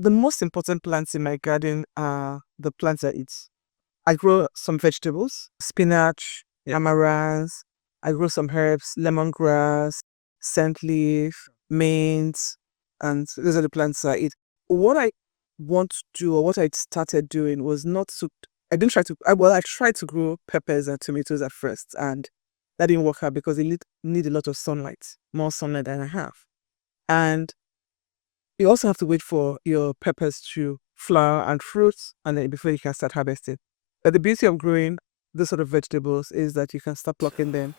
The most important plants in my garden are the plants I eat. I grow some vegetables, spinach, amaranth. I grow some herbs, lemongrass, scent leaf, mint, and those are the plants I eat. What I want to do, or what I started doing, was not to. I didn't try to. I tried to grow peppers and tomatoes at first, and that didn't work out because they need a lot of sunlight, more sunlight than I have. And you also have to wait for your peppers to flower and fruit, and then before you can start harvesting. But the beauty of growing this sort of vegetables is that you can start plucking them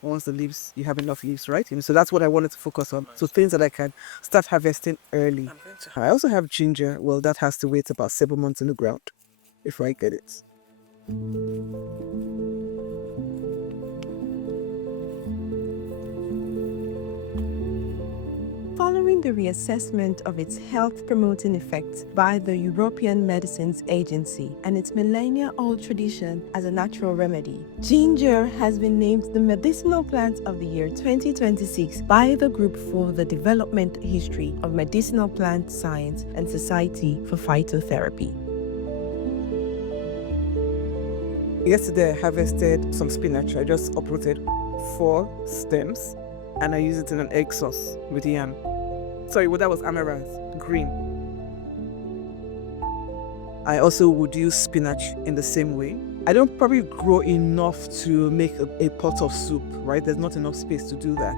once you have enough leaves, right? So that's what I wanted to focus on. So things that I can start harvesting early. I also have ginger. Well, that has to wait about 7 months in the ground before I get it. Following the reassessment of its health-promoting effects by the European Medicines Agency and its millennia-old tradition as a natural remedy, ginger has been named the medicinal plant of the year 2026 by the Group for the Development History of Medicinal Plant Science and Society for Phytotherapy. Yesterday, I harvested some spinach. I just uprooted 4 stems and I used it in an egg sauce with yam. Sorry, well, that was amaranth, green. I also would use spinach in the same way. I don't probably grow enough to make a pot of soup, right? There's not enough space to do that.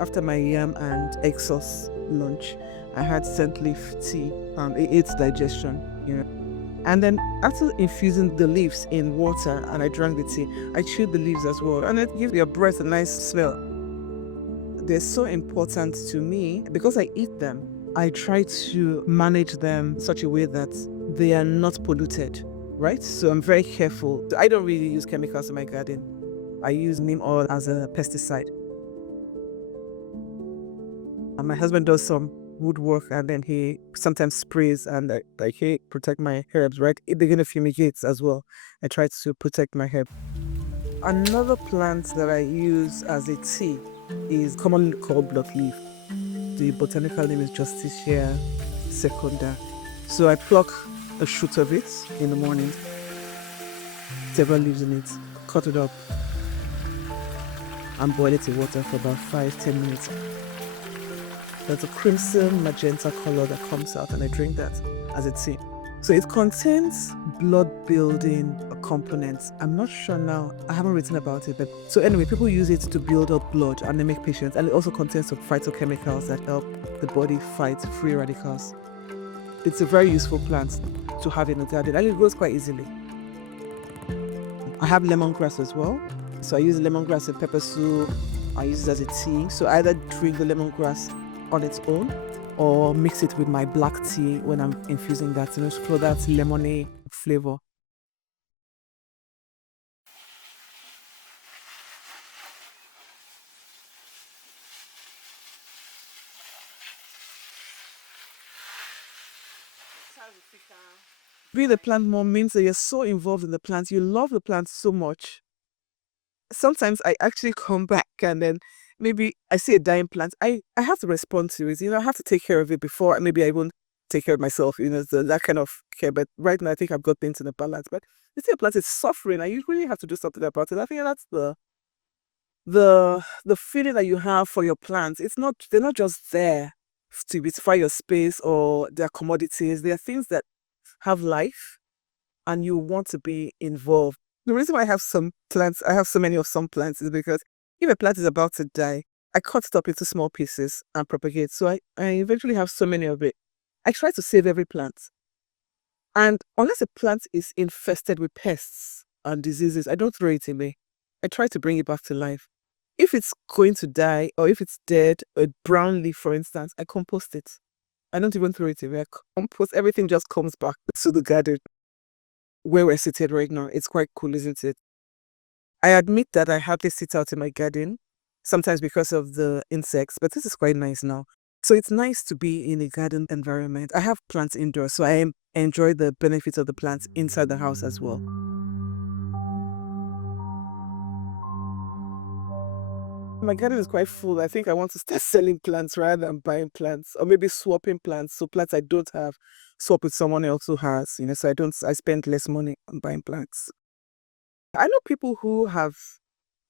After my yam and egg sauce lunch, I had scent leaf tea. It aids digestion, And then after infusing the leaves in water and I drank the tea, I chewed the leaves as well. And it gives your breath a nice smell. They're so important to me because I eat them. I try to manage them in such a way that they are not polluted, right? So I'm very careful. I don't really use chemicals in my garden. I use neem oil as a pesticide. And my husband does some woodwork and then he sometimes sprays and he protect my herbs, right? They're gonna fumigate as well. I try to protect my herb. Another plant that I use as a tea is commonly called bloodleaf. The botanical name is Justicia secunda. So I pluck a shoot of it in the morning, several leaves in it, cut it up, and boil it in water for about 5-10 minutes. There's a crimson magenta color that comes out, and I drink that as a tea. So it contains blood building components. I'm not sure now. I haven't written about it. But so anyway, people use it to build up blood, anemic patients. And it also contains some phytochemicals that help the body fight free radicals. It's a very useful plant to have in the garden. And it grows quite easily. I have lemongrass as well. So I use lemongrass in pepper soup. I use it as a tea. So I either drink the lemongrass on its own or mix it with my black tea when I'm infusing that for that lemony flavor. Being a plant mom means that you're so involved in the plants. You love the plants so much. Sometimes I actually come back and then maybe I see a dying plant. I have to respond to it. I have to take care of it before maybe I won't take care of myself, that kind of care. But right now I think I've got things in the balance. But you see a plant is suffering and you really have to do something about it. I think that's the feeling that you have for your plants. They're not just there to beautify your space or they're commodities. They are things that have life and you want to be involved. The reason why I have some plants, I have so many of some plants is because if a plant is about to die, I cut it up into small pieces and propagate. So I eventually have so many of it. I try to save every plant. And unless a plant is infested with pests and diseases, I don't throw it away. I try to bring it back to life. If it's going to die or if it's dead, a brown leaf, for instance, I compost it. I don't even throw it away. I compost, everything just comes back to the garden where we're seated right now. It's quite cool, isn't it? I admit that I hardly sit out in my garden, sometimes because of the insects, but this is quite nice now. So it's nice to be in a garden environment. I have plants indoors, so I enjoy the benefits of the plants inside the house as well. My garden is quite full. I think I want to start selling plants rather than buying plants, or maybe swapping plants. So plants I don't have, swap with someone else who has, so I spend less money on buying plants. I know people who have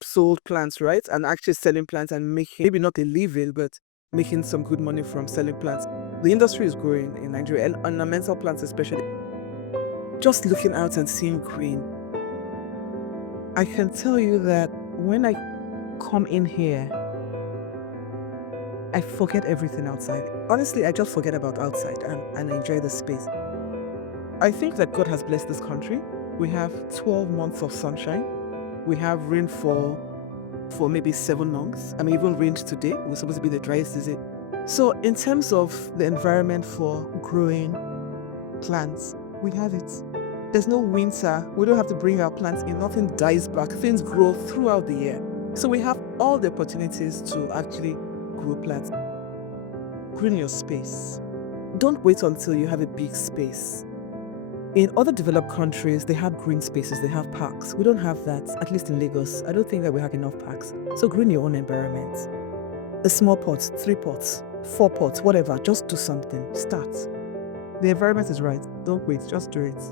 sold plants, right? And actually selling plants and making, maybe not a living, but making some good money from selling plants. The industry is growing in Nigeria, and ornamental plants especially. Just looking out and seeing green, I can tell you that when I come in here, I forget everything outside. Honestly, I just forget about outside and I enjoy the space. I think that God has blessed this country. We have 12 months of sunshine. We have rainfall for maybe 7 months. I mean, even rained today. It was supposed to be the driest season. So in terms of the environment for growing plants, we have it. There's no winter. We don't have to bring our plants in. Nothing dies back. Things grow throughout the year. So we have all the opportunities to actually grow plants. Green your space. Don't wait until you have a big space. In other developed countries, they have green spaces, they have parks. We don't have that, at least in Lagos. I don't think that we have enough parks. So green your own environment. A small pot, 3 pots, 4 pots, whatever. Just do something. Start. The environment is right. Don't wait. Just do it.